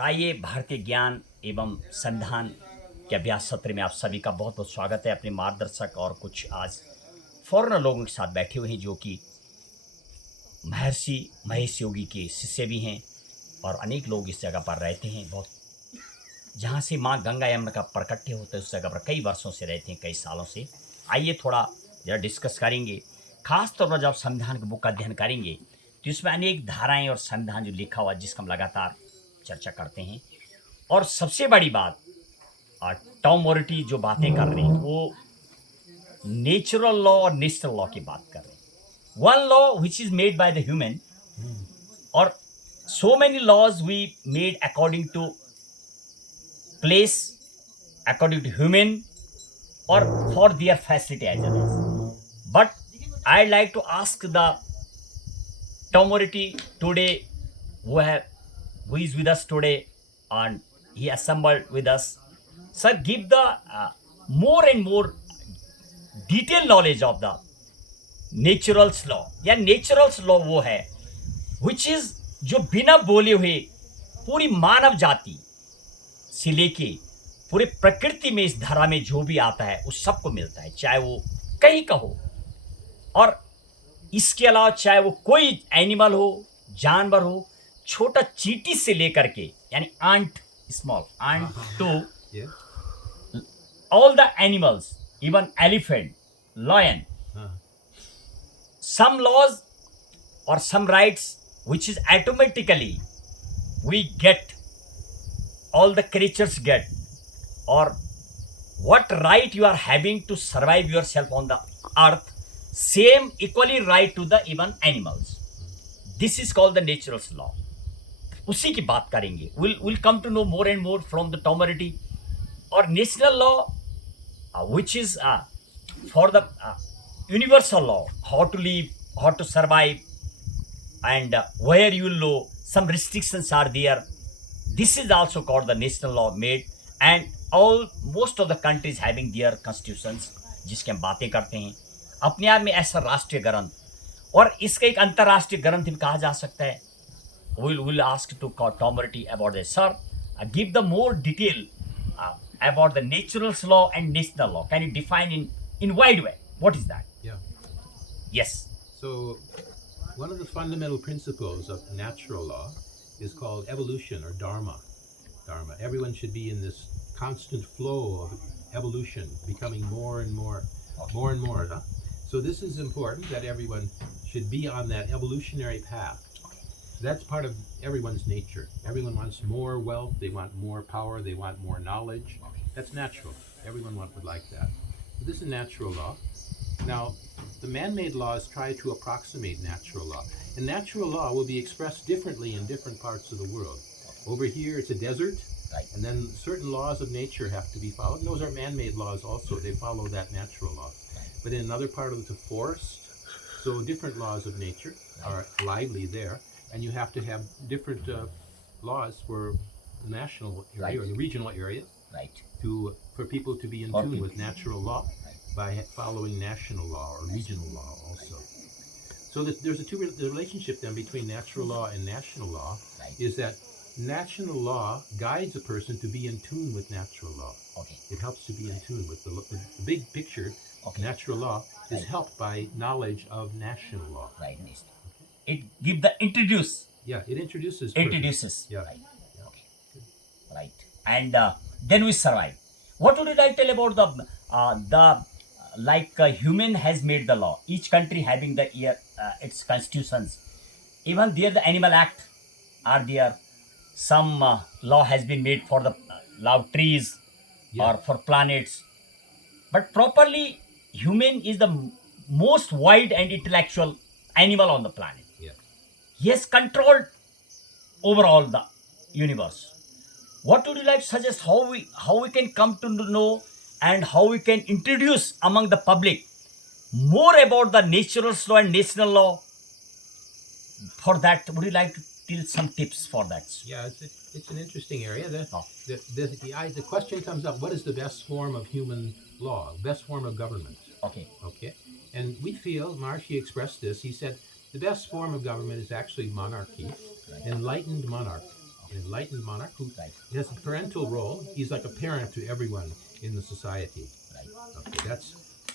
आइए भारतीय ज्ञान एवं संविधान के अभ्यास सत्र में आप सभी का बहुत बहुत स्वागत है। अपने मार्गदर्शक और कुछ आज फॉरेनर लोगों के साथ बैठे हुए हैं जो कि महर्षि महेश योगी के शिष्य भी हैं और अनेक लोग इस जगह पर रहते हैं। बहुत जहाँ से माँ गंगा यमुना का प्रकट्य होता है उस जगह पर कई वर्षों से रहते हैं, कई सालों से। आइए थोड़ा जरा डिस्कस करेंगे। खास तौर पर जब संविधान की बुक का अध्ययन करेंगे तो इसमें अनेक धाराएं और संविधान जो लिखा हुआ जिसका हम लगातार चर्चा करते हैं। और सबसे बड़ी बात, टॉम मोरिटी जो बातें कर रहे हैं वो नेचुरल लॉ और नेचुरल लॉ की बात कर रहे हैं। One law which is made by the human और so many laws we made according to place, according to human or for their facility as well as. But I'd like to ask the Tomority today, who is with us today, and he assembled with us. Sir, give the more and more detailed knowledge of the naturals law. या naturals law वो है which is जो बिना बोले हुए पूरी मानव जाति से लेके पूरे प्रकृति में इस धरा में जो भी आता है उस सबको मिलता है, चाहे वो कहीं का हो। और इसके अलावा चाहे वो कोई एनिमल हो, जानवर हो, छोटा चींटी से लेकर के यानी ant, small ant to all the animals, even elephant, lion, some laws or some rights which is automatically we get, all the creatures get, or what right you are having to survive yourself on the earth, same equally right to the even animals. This is called the natural law. उसी की बात करेंगे. We'll come to know more and more from the Tomority. or national law which is for the universal law, how to live, how to survive, and where you know some restrictions are there. This is also called the national law made, and all most of the countries having their constitutions जिसके हम बातें करते हैं। अपने आप में ऐसा राष्ट्रीय ग्रंथ और इसका एक अंतर्राष्ट्रीय ग्रंथ भी कहा जा सकता है। We'll ask to Tomority about this. Sir, give the more detail about the natural law and national law. Can you define in wide way what is that? Yeah. Yes. So, one of the fundamental principles of natural law is called evolution or dharma. Dharma. Everyone should be in this constant flow of evolution, becoming more and more, more and more. Huh? So, this is important that everyone should be on that evolutionary path. That's part of everyone's nature. Everyone wants more wealth, they want more power, they want more knowledge. That's natural. Everyone would like that. But this is natural law. Now, the man-made laws try to approximate natural law. And natural law will be expressed differently in different parts of the world. Over here, it's a desert, Right. and then certain laws of nature have to be followed. And those are man-made laws also. They follow that natural law. But in another part of the forest, so different laws of nature are lively there. And you have to have different laws for the national area or the regional area Right. for people to be in For tune people. with natural law by following national law or regional law also. So there's the relationship then between natural law and national law Right. is that national law guides a person to be in tune with natural law. Okay. It helps to be in tune with the big picture. Okay. Natural law is Right. helped by knowledge of national law. Right. Next. It give the introduce. Yeah, it introduces. Introduces. Yeah. Right. Okay. Right. And then we survive. What would you like to tell about the like human has made the law. Each country having its constitutions. Even there the Animal Act are there. Some law has been made for the law of trees Yeah. or for planets. But properly, human is the most wide and intellectual animal on the planet. Yeah. He has controlled over all the universe. What would you like to suggest how we can come to know and how we can introduce among the public more about the natural law and national law? For that, would you like to tell some tips for that? Yeah, it's an interesting area. Oh. The question comes up: what is the best form of human law? Best form of government? Okay. Okay, and we feel Maharshi expressed this. He said the best form of government is actually monarchy, enlightened monarchy. an enlightened monarch who Right. has a parental role. He's like a parent to everyone in the society. Right. Okay,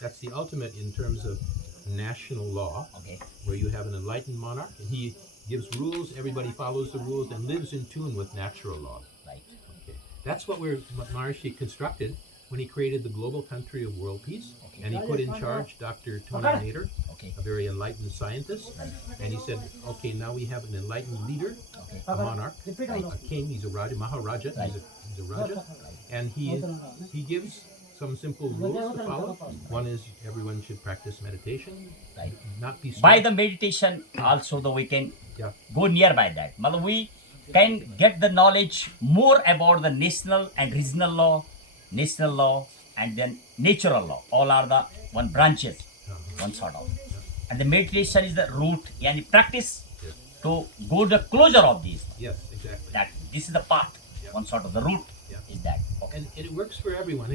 that's the ultimate in terms of national law, Okay. where you have an enlightened monarch and he gives rules, everybody follows the rules and lives in tune with natural law. Right. Okay, that's what Maharishi constructed when he created the global country of world peace, and he put in charge Dr. Tony Nader, Okay. a very enlightened scientist, and he said, okay, now we have an enlightened leader, Okay. a monarch, a king, he's a Raja, Maharaja, he's a Raja, and he gives some simple rules to follow. One is everyone should practice meditation, Right. not be By stressed. the meditation, also though we can Yeah. go nearby that. Matlab we can get the knowledge more about the national and regional law, and then natural law. All are the one branches, one sort of. And the meditation is the root, yani practice Yes. to go the closure of these. Yes, exactly. That this is the path, one sort of the root Yeah. is that. Okay. And it works for everyone.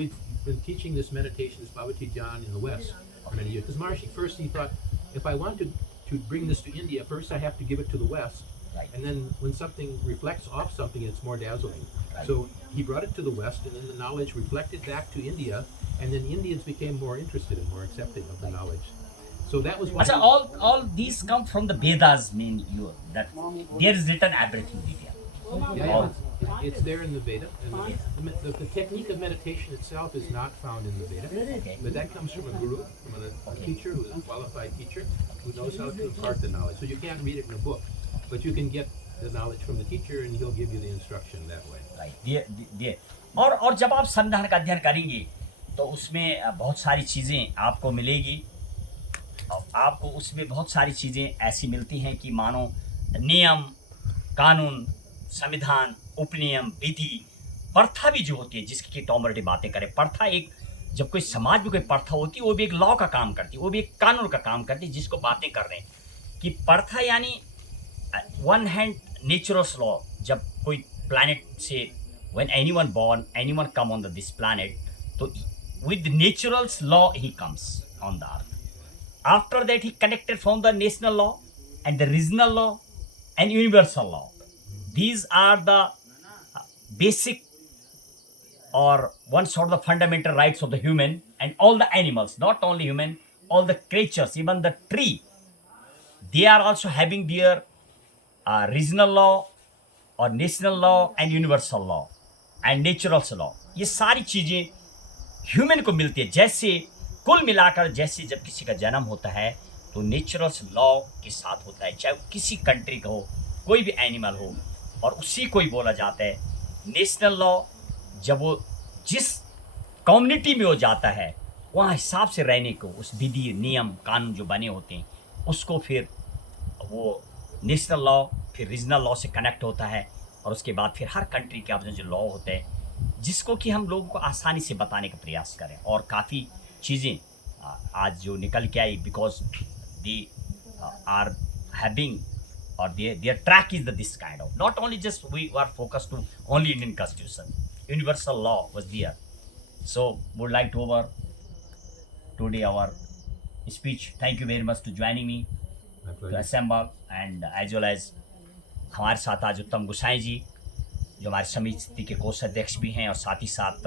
We've been teaching this meditation, this Bhagavad Gita in the West for many years. Because Maharishi, first he thought, if I want to bring this to India, first I have to give it to the West. Right. And then when something reflects off something, it's more dazzling. Right. So he brought it to the West, and then the knowledge reflected back to India, and then Indians became more interested and more accepting of the knowledge. So that was why. Achha, all these come from the Vedas. Mean you that there is written everything there. Yeah, it's there in the Veda. And the technique of meditation itself is not found in the Veda. Okay. But that comes from a guru, from a teacher who is a qualified teacher who knows how to impart the knowledge. So you can't read it in a book, but you can get the knowledge from the teacher and he'll give you the instruction that way. Right. और जब आप संधान का अध्ययन करेंगे तो उसमें बहुत सारी चीज़ें आपको मिलेगी, और आपको उसमें बहुत सारी चीज़ें ऐसी मिलती हैं कि मानो नियम, कानून, संविधान, उपनियम, विधि, प्रथा भी जो होती है जिसकी की टॉमरेटी बातें करें। प्रथा एक, जब कोई समाज में कोई प्रथा होती है वो भी एक लॉ का काम करती है, वो भी एक कानून का काम करती है, जिसको बातें कर रहे हैं कि प्रथा यानी वन हैंड नेचुरल लॉ। जब कोई प्लैनेट से when anyone born, anyone come on this planet, so with natural law he comes on the earth. After that he connected from the national law and the regional law and universal law. These are the basic or one sort of the fundamental rights of the human and all the animals, not only human, all the creatures, even the tree, they are also having their regional law और national law and universal law and natural law. ये सारी चीज़ें human को मिलती है। जैसे कुल मिलाकर जैसे जब किसी का जन्म होता है तो नेचुरल लॉ के साथ होता है, चाहे किसी कंट्री का हो, कोई भी एनिमल हो, और उसी को ही बोला जाता है नेशनल लॉ। जब वो जिस कम्युनिटी में हो जाता है वहाँ हिसाब से रहने को, उस विधि नियम कानून जो बने होते हैं उसको फिर वो नेशनल लॉ फिर रीजनल लॉ से कनेक्ट होता है, और उसके बाद फिर हर कंट्री के अपने जो लॉ होते हैं जिसको कि हम लोगों को आसानी से बताने का प्रयास करें। और काफ़ी चीज़ें आज जो निकल के आई बिकॉज दे आर हैविंग और their track is the this kind of not only just we are focus to only Indian constitution, universal law was there. So would like to over today our speech. Thank you very much to joining me to assemble and as well as हमारे साथ आज उत्तम गोसाई जी जो हमारे समिति के कोषाध्यक्ष भी हैं, और साथ ही साथ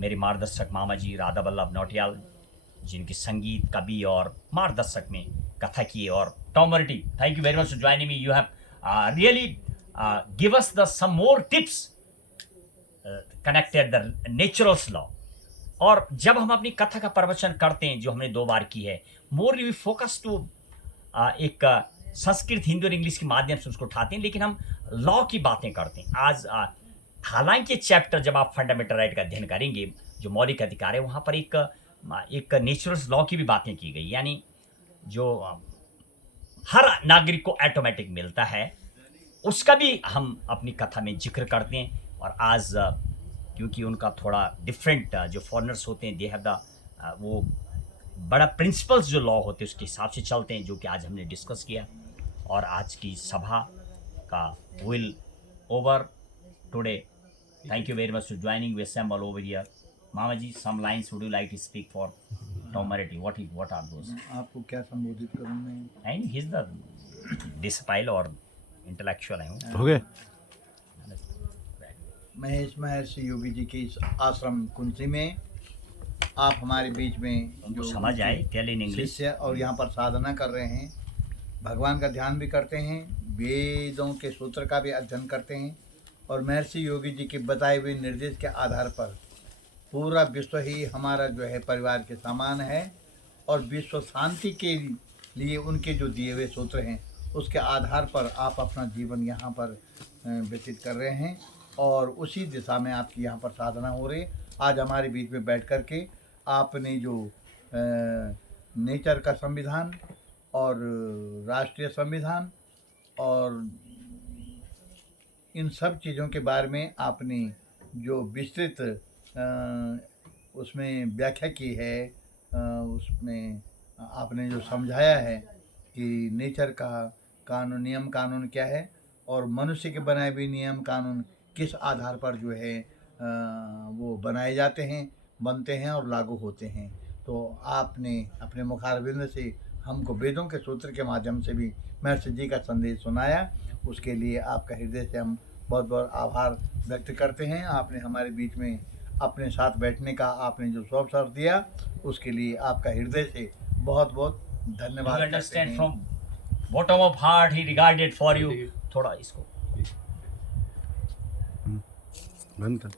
मेरे मार्गदर्शक मामा जी राधा वल्लभ नौटियाल जिनके संगीत कवि और मार्गदर्शक में कथा किए, और टॉमरिटी। Thank you very much for joining me. You have really give us the some more tips connected the natural law. और जब हम अपनी कथा का प्रवचन करते हैं जो हमने 2 बार की है, मोर वी फोकस टू एक संस्कृत, हिंदी और इंग्लिश के माध्यम से उसको उठाते हैं, लेकिन हम लॉ की बातें करते हैं आज। हालांकि चैप्टर जब आप फंडामेंटल राइट का अध्ययन करेंगे जो मौलिक अधिकार है वहाँ पर एक नेचुरल लॉ की भी बातें की गई, यानी जो हर नागरिक को ऑटोमेटिक मिलता है उसका भी हम अपनी कथा में जिक्र करते हैं। और आज क्योंकि उनका थोड़ा डिफरेंट जो फॉरेनर्स होते हैं दे हैव द वो बड़ा प्रिंसिपल्स जो लॉ होते हैं उसके हिसाब से चलते हैं, जो कि आज हमने डिस्कस किया। और आज की सभा का will over today. Thank you very much for joining we assemble over here. मामा ji, some lines would you like to speak for टॉमरिटी? What are those? आपको क्या संबोधित करूं मैं? And he is the disciple और इंटेलेक्चुअल है। हो गए महेश महर्षि योगी जी के इस आश्रम कुंती में आप हमारे बीच में उनको जो समझ आए, टेल इन इंग्लिश। शिष्य और यहाँ पर साधना कर रहे हैं, भगवान का ध्यान भी करते हैं, वेदों के सूत्र का भी अध्ययन करते हैं और महर्षि योगी जी के बताए हुए निर्देश के आधार पर पूरा विश्व ही हमारा जो है परिवार के समान है और विश्व शांति के लिए उनके जो दिए हुए सूत्र हैं उसके आधार पर आप अपना जीवन यहाँ पर व्यतीत कर रहे हैं और उसी दिशा में आपकी यहाँ पर साधना हो रही है। आज हमारे बीच में बैठ कर के आपने जो नेचर का संविधान और राष्ट्रीय संविधान और इन सब चीज़ों के बारे में आपने जो विस्तृत उसमें व्याख्या की है, उसमें आपने जो समझाया है कि नेचर का कानून नियम कानून क्या है और मनुष्य के बनाए हुए नियम कानून किस आधार पर जो है वो बनाए जाते हैं, बनते हैं और लागू होते हैं। तो आपने अपने मुखारबिंद से हमको वेदों के सूत्र के माध्यम से भी महर्षि जी का संदेश सुनाया, उसके लिए आपका हृदय से हम बहुत बहुत आभार व्यक्त करते हैं। आपने हमारे बीच में अपने साथ बैठने का आपने जो अवसर दिया उसके लिए आपका हृदय से बहुत बहुत You धन्यवाद करते understand हैं। from bottom of heart he regarded for you. थोड़ा इसको बंद कर।